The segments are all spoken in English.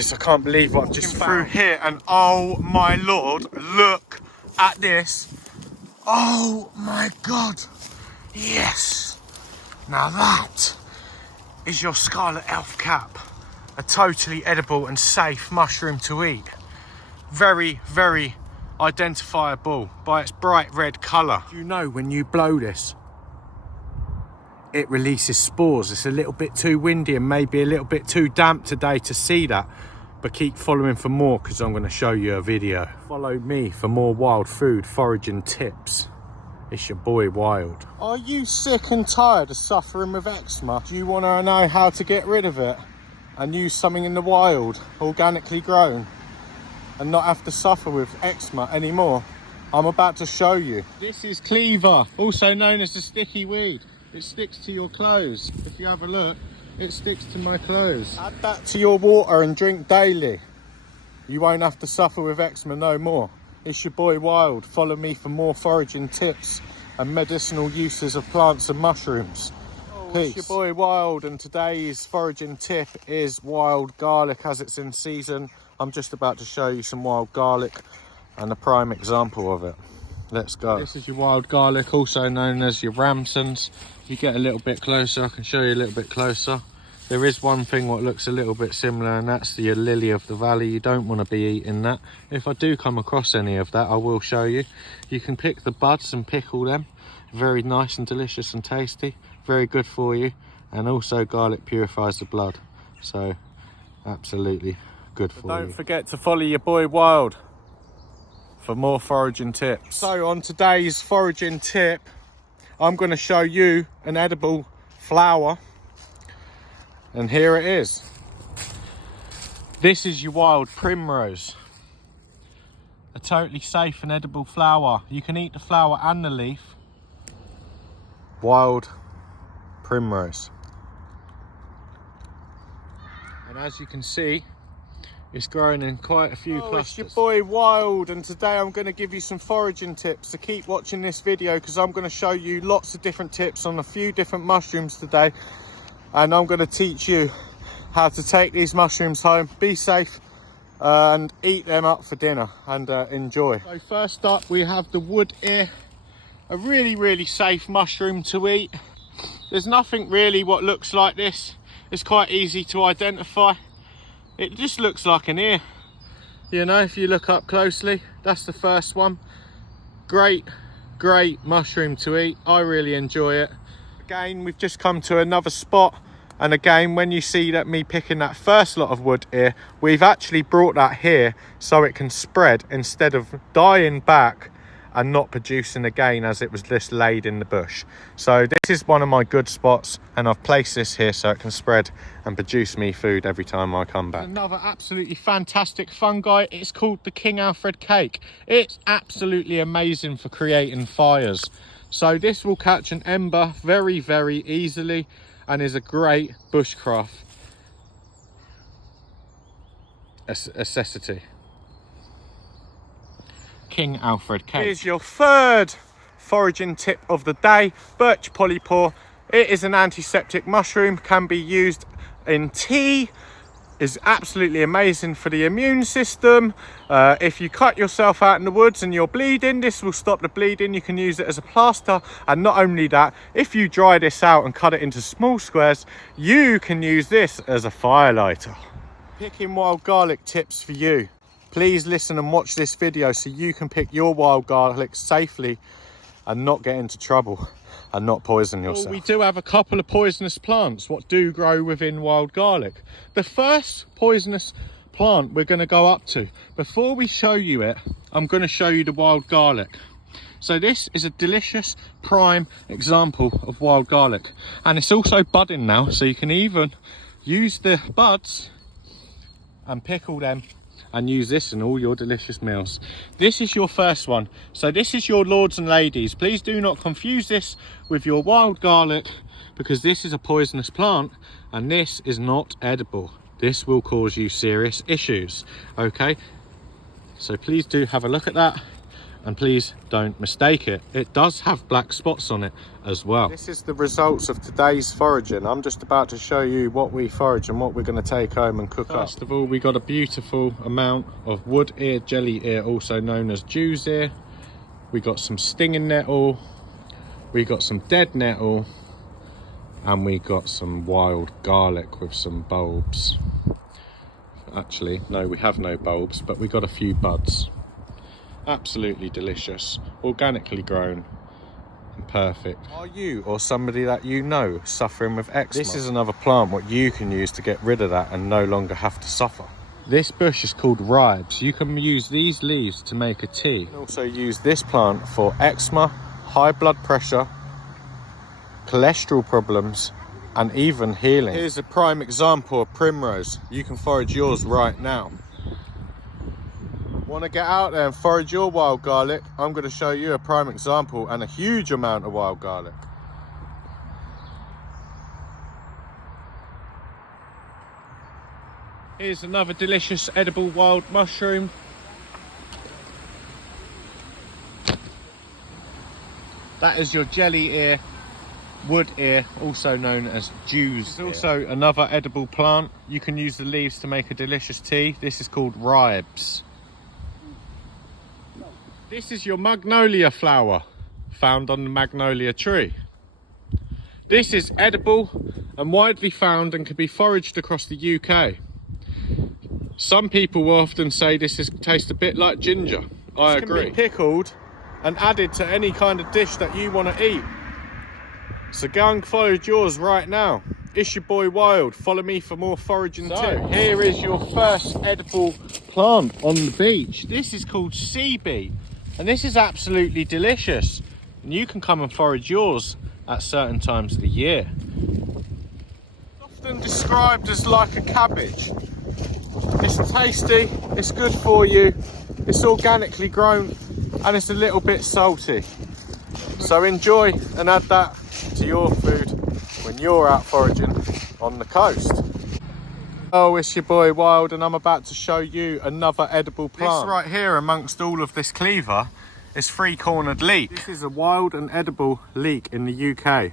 Guys, I can't believe what I've just through here, and oh my lord, look at this. Oh my god, yes. Now that is your scarlet elf cap, a totally edible and safe mushroom to eat. Very, very identifiable by its bright red colour. You know, when you blow this, it releases spores. It's a little bit too windy and maybe a little bit too damp today to see that, but keep following for more because I'm going to show you a video. Follow me for more wild food foraging tips. It's your boy Wild. Are you sick and tired of suffering with eczema? Do you want to know how to get rid of it and use something in the wild, organically grown, and not have to suffer with eczema anymore? I'm about to show you. This is cleaver, also known as the sticky weed. It sticks to your clothes. If you have a look, it sticks to my clothes. Add that to your water and drink daily. You won't have to suffer with eczema no more. It's your boy Wild. Follow me for more foraging tips and medicinal uses of plants and mushrooms. Peace. It's your boy Wild, and today's foraging tip is wild garlic as it's in season. I'm just about to show you some wild garlic and a prime example of it. Let's go. This is your wild garlic, also known as your ramsons. If you get a little bit closer, I can show you a little bit closer. There is one thing what looks a little bit similar, and that's the lily of the valley. You don't want to be eating that. If I do come across any of that, I will show you. You can pick the buds and pickle them. Very nice and delicious and tasty. Very good for you. And also garlic purifies the blood. So absolutely good for you. Don't forget to follow your boy Wild for more foraging tips. So on today's foraging tip, I'm going to show you an edible flower, and here it is. This is your wild primrose, a totally safe and edible flower. You can eat the flower and the leaf. Wild primrose, and as you can see, it's growing in quite a few clusters. It's your boy Wild, and today I'm going to give you some foraging tips. So keep watching this video because I'm going to show you lots of different tips on a few different mushrooms today, and I'm going to teach you how to take these mushrooms home, be safe, and eat them up for dinner and enjoy. So first up we have the wood ear, a really safe mushroom to eat. There's nothing really what looks like this. It's quite easy to identify. It just looks like an ear, you know, if you look up closely. That's the first one. Great mushroom to eat. I really enjoy it. Again, we've just come to another spot, and again, when you see that me picking that first lot of wood ear, we've actually brought that here so it can spread instead of dying back and not producing again as it was just laid in the bush. So this is one of my good spots, and I've placed this here so it can spread and produce me food every time I come back. Another absolutely fantastic fungi, it's called the King Alfred cake. It's absolutely amazing for creating fires. So this will catch an ember very easily and is a great bushcraft necessity. King Alfred cake. Here's your third foraging tip of the day, birch polypore. It is an antiseptic mushroom, can be used in tea, is absolutely amazing for the immune system. If you cut yourself out in the woods and you're bleeding, this will stop the bleeding. You can use it as a plaster, and not only that, if you dry this out and cut it into small squares, you can use this as a fire lighter. Picking wild garlic tips for you. Please listen and watch this video so you can pick your wild garlic safely and not get into trouble and not poison yourself. Well, we do have a couple of poisonous plants what do grow within wild garlic. The first poisonous plant we're going to go up to, before we show you it, I'm going to show you the wild garlic. So this is a delicious prime example of wild garlic, and it's also budding now, so you can even use the buds and pickle them and use this in all your delicious meals. This is your first one. So this is your lords and ladies. Please do not confuse this with your wild garlic, because this is a poisonous plant and this is not edible. This will cause you serious issues, okay? So please do have a look at that And please don't mistake it. It does have black spots on it as well. This is the results of today's foraging. I'm just about to show you what we forage and what we're going to take home and cook up. First of all, we got a beautiful amount of wood ear, jelly ear, also known as Jew's ear. We got some stinging nettle. We got some dead nettle. And we got some wild garlic with some bulbs. Actually, no, we have no bulbs, but we got a few buds. Absolutely delicious, organically grown and perfect. Are you or somebody that you know suffering with eczema? This is another plant what you can use to get rid of that and no longer have to suffer. This bush is called ribes. You can use these leaves to make a tea. You can also use this plant for eczema, high blood pressure, cholesterol problems, and even healing. Here's a prime example of primrose. You can forage yours right now. Want to get out there and forage your wild garlic? I'm going to show you a prime example and a huge amount of wild garlic. Here's another delicious edible wild mushroom. That is your jelly ear, wood ear, also known as Jew's ear. It's also another edible plant. You can use the leaves to make a delicious tea. This is called ribes. This is your magnolia flower, found on the magnolia tree. This is edible and widely found and can be foraged across the UK. Some people will often say tastes a bit like ginger. I agree. It can be pickled and added to any kind of dish that you want to eat. So go and forage yours right now. It's your boy Wild. Follow me for more foraging tips. Here is your first edible plant on the beach. This is called sea beet. And this is absolutely delicious. And you can come and forage yours at certain times of the year. It's often described as like a cabbage. It's tasty, it's good for you, it's organically grown, and it's a little bit salty. So enjoy and add that to your food when you're out foraging on the coast. Oh, it's your boy Wild, and I'm about to show you another edible plant. This right here amongst all of this cleaver is three-cornered leek. This is a wild and edible leek in the UK,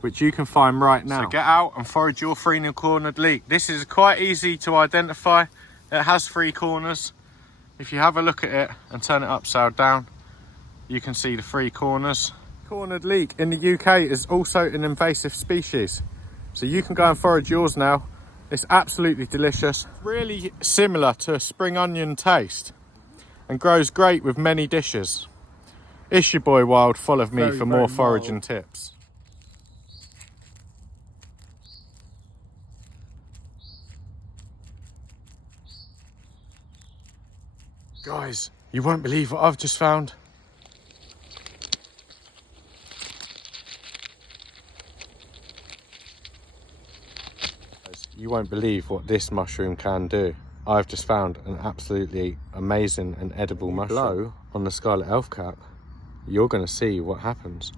which you can find right now. So get out and forage your three-cornered leek. This is quite easy to identify. It has three corners. If you have a look at it and turn it upside down, you can see the three corners. Cornered leek in the UK is also an invasive species. So you can go and forage yours now. It's absolutely delicious, really similar to a spring onion taste, and grows great with many dishes. It's your boy Wild. Follow me for more foraging tips. Guys, you won't believe what I've just found. You won't believe what this mushroom can do. I've just found an absolutely amazing and edible mushroom. Blow on the scarlet elf cap, you're going to see what happens.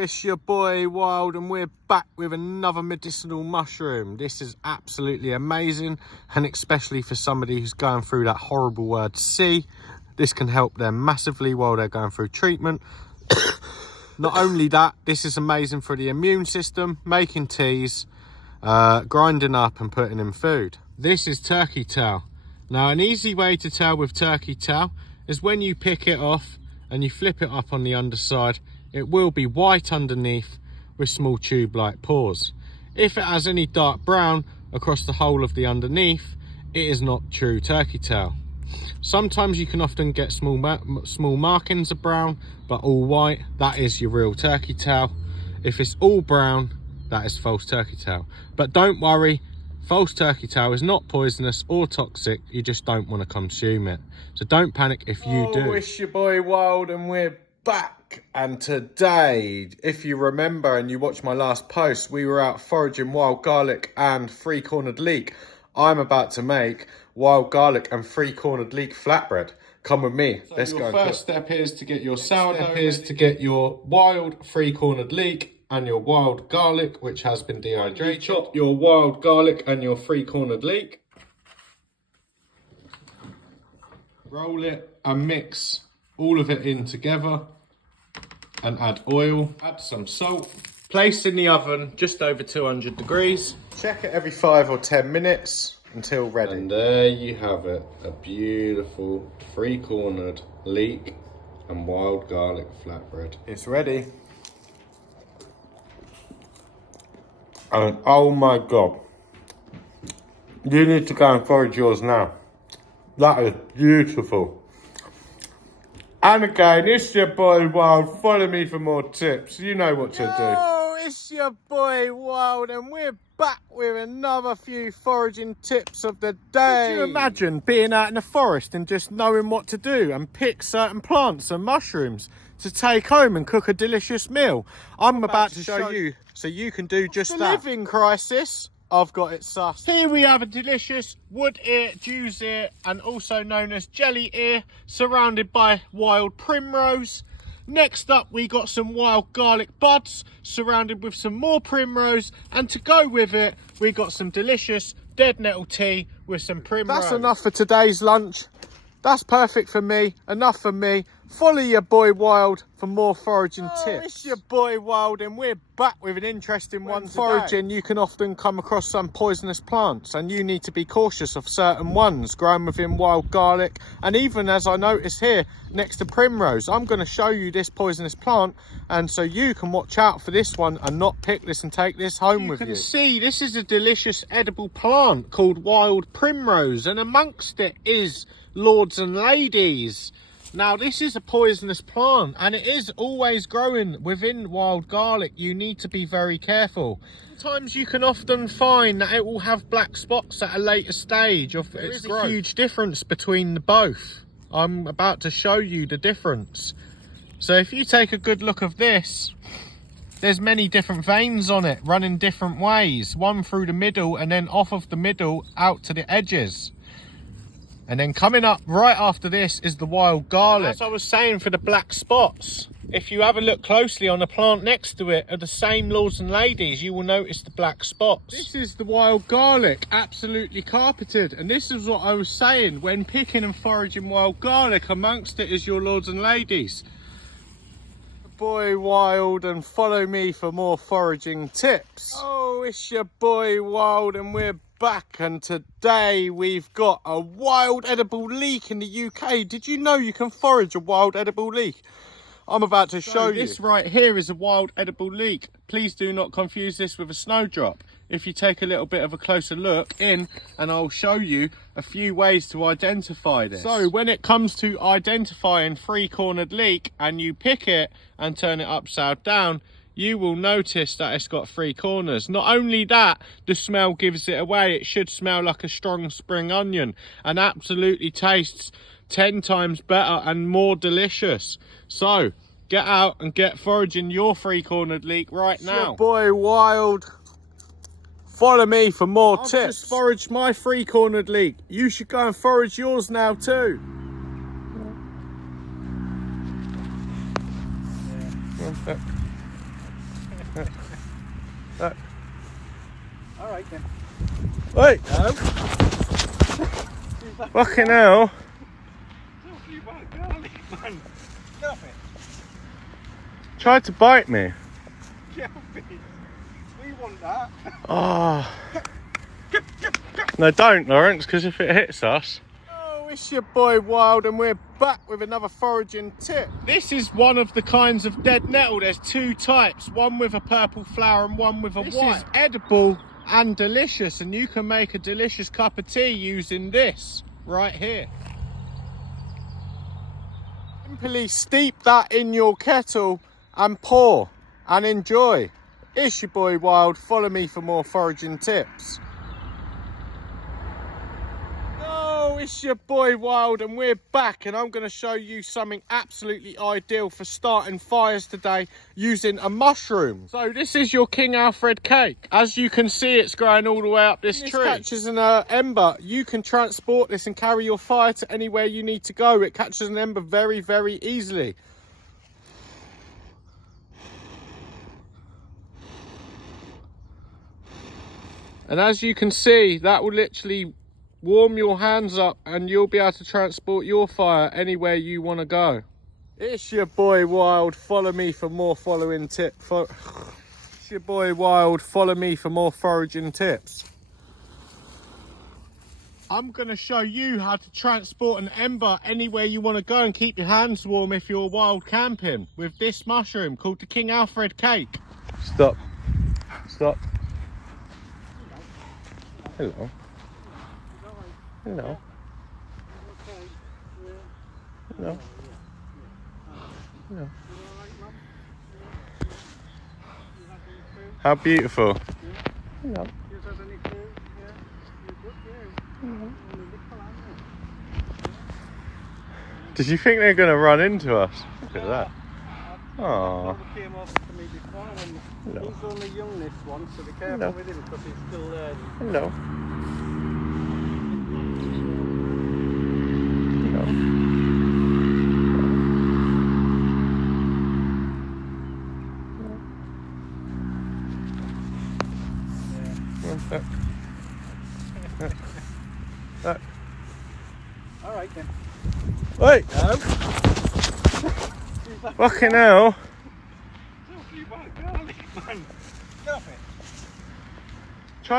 It's your boy Wild, and we're back with another medicinal mushroom. This is absolutely amazing, and especially for somebody who's going through that horrible word C, this can help them massively while they're going through treatment. Not only that, this is amazing for the immune system, making teas, grinding up and putting in food. This is turkey tail. Now, an easy way to tell with turkey tail is when you pick it off and you flip it up on the underside, it will be white underneath with small tube-like pores. If it has any dark brown across the whole of the underneath, it is not true turkey tail. Sometimes you can often get small markings of brown, but all white, that is your real turkey tail. If it's all brown, that is false turkey tail. But don't worry, false turkey tail is not poisonous or toxic, you just don't want to consume it. So don't panic if you do. It's your boy Wild, and we're back, and today, if you remember and you watched my last post, we were out foraging wild garlic and three-cornered leek. I'm about to make wild garlic and three-cornered leek flatbread. Come with me. So let's go. Your first step is to get your sourdough. Is to get your wild three-cornered leek and your wild garlic, which has been dehydrated. Chop your wild garlic and your three-cornered leek. Roll it and mix all of it in together and add oil, add some salt. Place in the oven just over 200 degrees. Check it every 5 or 10 minutes until ready. And there you have it, a beautiful three-cornered leek and wild garlic flatbread. It's ready. And oh my God, you need to go and forage yours now. That is beautiful. And again, it's your boy Wild. Follow me for more tips. You know what to do. Oh, it's your boy Wild, and we're back with another few foraging tips of the day. Could you imagine being out in the forest and just knowing what to do and pick certain plants and mushrooms to take home and cook a delicious meal? I'm about to show you so you can do just that. Living crisis. I've got it sussed. Here we have a delicious wood ear, Jew's ear, and also known as jelly ear, surrounded by wild primrose. Next up, we got some wild garlic buds, surrounded with some more primrose, and to go with it, we got some delicious dead nettle tea with some primrose. That's enough for today's lunch. That's perfect for me, enough for me. Follow your boy Wild for more foraging tips. It's your boy Wild, and we're back with an interesting one today. Foraging, you can often come across some poisonous plants, and you need to be cautious of certain ones grown within wild garlic. And even as I notice here, next to primrose, I'm going to show you this poisonous plant, and so you can watch out for this one and not pick this and take this home with you. You can see this is a delicious edible plant called wild primrose, and amongst it is lords and ladies. Now this is a poisonous plant and it is always growing within wild garlic. You need to be very careful. Sometimes you can often find that it will have black spots at a later stage of its growth. There is a huge difference between the both. I'm about to show you the difference. So if you take a good look of this, there's many different veins on it running different ways. One through the middle and then off of the middle out to the edges. And then coming up right after this is the wild garlic. As I was saying, for the black spots, if you have a look closely on the plant next to it are the same lords and ladies, you will notice the black spots. This is the wild garlic, absolutely carpeted. And this is what I was saying, when picking and foraging wild garlic, amongst it is your lords and ladies. Boy Wild, and follow me for more foraging tips. Oh, it's your boy Wild, and we're back, and today we've got a wild edible leek in the UK. Did you know you can forage a wild edible leek? I'm about to show you. This right here is a wild edible leek. Please do not confuse this with a snowdrop. If you take a little bit of a closer look in, and I'll show you a few ways to identify this. So when it comes to identifying three-cornered leek and you pick it and turn it upside down, you will notice that it's got 3 corners. Not only that, the smell gives it away. It should smell like a strong spring onion and absolutely tastes 10 times better and more delicious. So get out and get foraging your 3-cornered leek right now. Your boy Wild. Follow me for more tips. I've just foraged my 3-cornered leek. You should go and forage yours now too. All right then. Wait. No. Fucking hell. Tried to bite me. We want that. Oh. No, don't, Lawrence, because if it hits us. Oh, it's your boy Wild, and we're back with another foraging tip. This is one of the kinds of dead nettle. There's 2 types, one with a purple flower and one with a white. This is edible and delicious, and you can make a delicious cup of tea using this right here. Simply steep that in your kettle and pour and enjoy. It's your boy Wild. Follow me for more foraging tips. It's your boy Wild and we're back, and I'm going to show you something absolutely ideal for starting fires today using a mushroom. So this is your King Alfred cake. As you can see, it's growing all the way up this tree. This catches an ember. You can transport this and carry your fire to anywhere you need to go. It catches an ember very, very easily. And as you can see, that will literally warm your hands up and you'll be able to transport your fire anywhere you want to go. It's your boy Wild. Follow me for more It's your boy Wild. Follow me for more foraging tips. I'm going to show you how to transport an ember anywhere you want to go and keep your hands warm if you're wild camping with this mushroom called the King Alfred cake. Stop. Stop. Hello. Hello. Hello. Hello. How beautiful. Hello. Did you think they're going to run into us? Look at that. Oh. Came over to me before and he's only young, this one, so be careful with him because he's still learning. Hello. Hello. All right then. Wait! No. Fucking hell!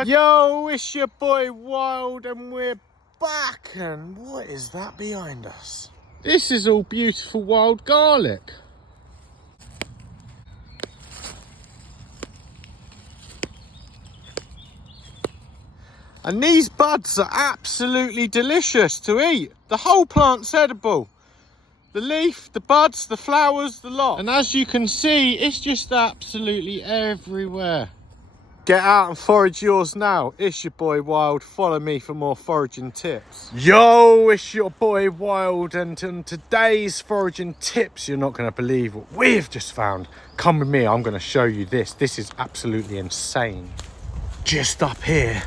Yo, it's your boy Wild and we're back, and what is that behind us? This is all beautiful wild garlic. And these buds are absolutely delicious to eat. The whole plant's edible. The leaf, the buds, the flowers, the lot. And as you can see, it's just absolutely everywhere. Get out and forage yours now. It's your boy Wild. Follow me for more foraging tips. Yo, it's your boy Wild, and on today's foraging tips, you're not going to believe what we've just found. Come with me, I'm going to show you this. This is absolutely insane. Just up here,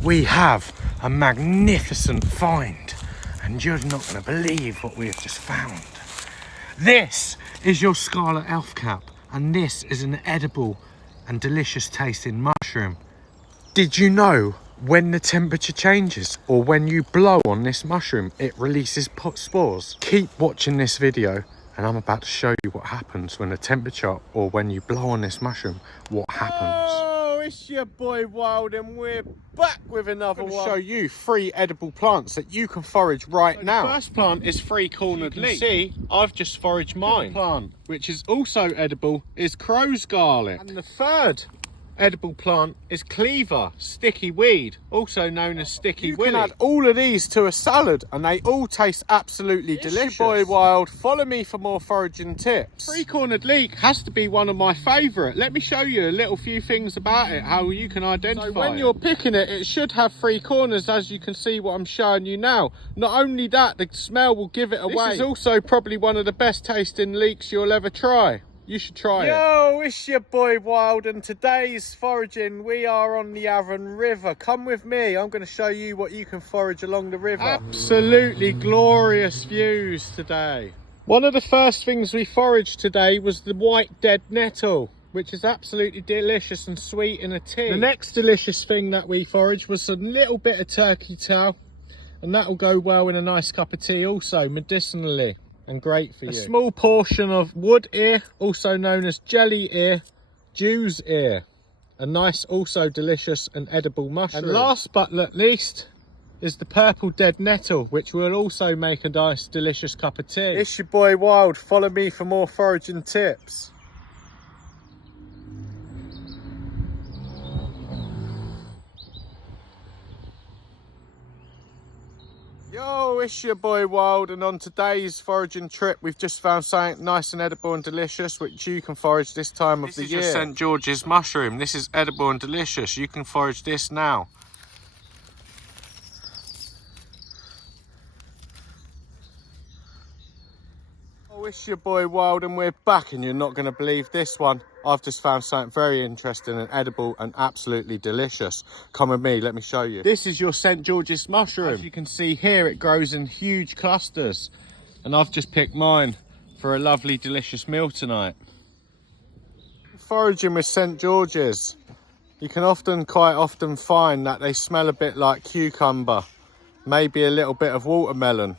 we have a magnificent find, and you're not going to believe what we've just found. This is your scarlet elf cap, and this is an edible and delicious tasting mushroom. Did you know when the temperature changes or when you blow on this mushroom, it releases spores? Keep watching this video and I'm about to show you what happens when the temperature or when you blow on this mushroom, what happens. Oh, it's your boy Wild and we're back with another one. I'm going to show you 3 edible plants that you can forage right now. The first plant is 3-cornered leek. See, I've just foraged mine. The plant, which is also edible, is crow's garlic. And the third edible plant is cleaver, sticky weed, also known as sticky willy. You can add all of these to a salad and they all taste absolutely delicious. Your boy Wild, follow me for more foraging tips. 3-cornered leek has to be one of my favourite. Let me show you a little few things about it, how you can identify it. So when you're picking it, it should have 3 corners, as you can see what I'm showing you now. Not only that, the smell will give it away. This is also probably one of the best tasting leeks you'll ever try. You should try it. Yo, it's your boy Wild, and today's foraging, we are on the Avon River. Come with me, I'm going to show you what you can forage along the river. Absolutely glorious views today. One of the first things we foraged today was the white dead nettle, which is absolutely delicious and sweet in a tea. The next delicious thing that we foraged was a little bit of turkey tail, and that will go well in a nice cup of tea also, medicinally. And great for you. A small portion of wood ear, also known as jelly ear, Jew's ear. A nice, also delicious and edible mushroom. And last but not least is the purple dead nettle, which will also make a nice, delicious cup of tea. It's your boy Wild. Follow me for more foraging tips. Yo, it's your boy Wild, and on today's foraging trip we've just found something nice and edible and delicious which you can forage this time of the year. This is your St. George's mushroom. This is edible and delicious. You can forage this now. Oh, it's your boy Wild and we're back, and you're not going to believe this one. I've just found something very interesting and edible and absolutely delicious. Come with me, let me show you. This is your St. George's mushroom. As you can see here, it grows in huge clusters. And I've just picked mine for a lovely, delicious meal tonight. Foraging with St. George's, you can quite often find that they smell a bit like cucumber, maybe a little bit of watermelon.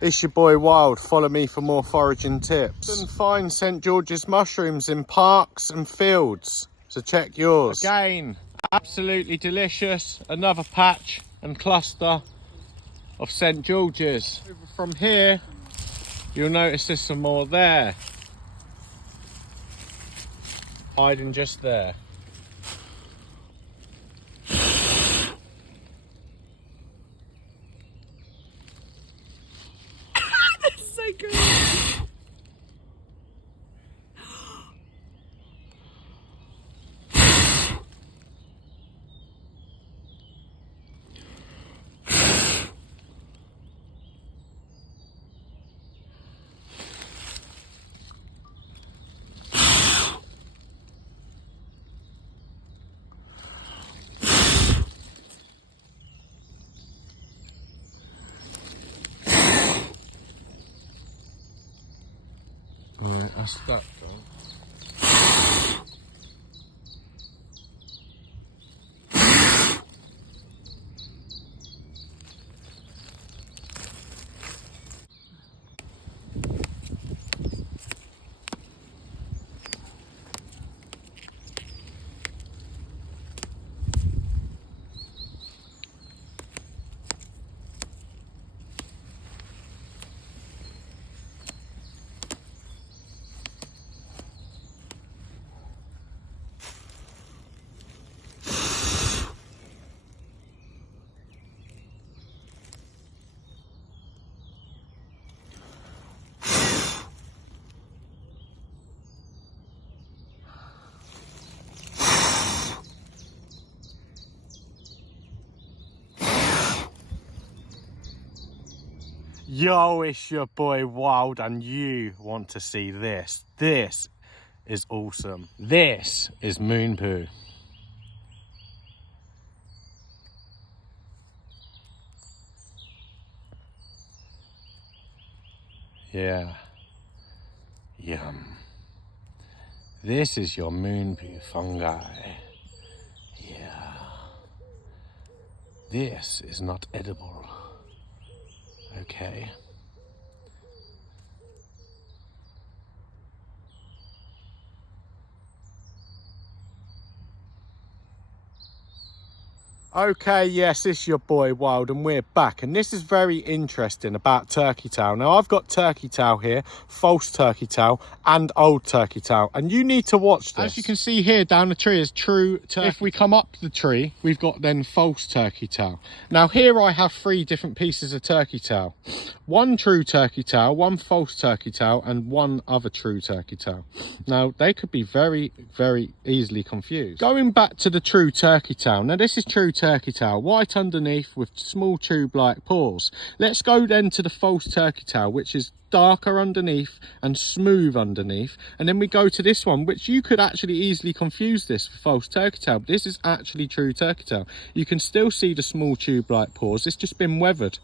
It's your boy Wild. Follow me for more foraging tips. You can find St. George's mushrooms in parks and fields, so check yours. Again, absolutely delicious. Another patch and cluster of St. George's. Over from here, you'll notice there's some more there, hiding just there. Right, that's that done. Yo, it's your boy Wild, and you want to see this. This is awesome. This is moon poo. Yeah. Yum. This is your moon poo fungi. Yeah. This is not edible. Okay. Okay, yes, it's your boy Wild, and we're back, and this is very interesting about turkey tail. Now, I've got turkey tail here, false turkey tail and old turkey tail, and you need to watch this. As you can see here down the tree is true turkey. If we come up the tree, we've got then false turkey tail. Now here I have 3 different pieces of turkey tail. One true turkey tail, one false turkey tail, and one other true turkey tail. Now they could be very, very easily confused. Going back to the true turkey tail, now this is true turkey tail, white underneath with small tube-like pores. Let's go then to the false turkey tail, which is darker underneath and smooth underneath, and then we go to this one, which you could actually easily confuse this for false turkey tail, but this is actually true turkey tail. You can still see the small tube-like pores, it's just been weathered.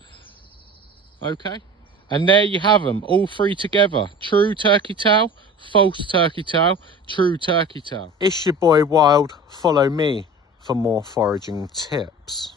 Okay, and there you have them, all 3 together: true turkey tail, false turkey tail, true turkey tail. It's your boy Wild. Follow me for more foraging tips.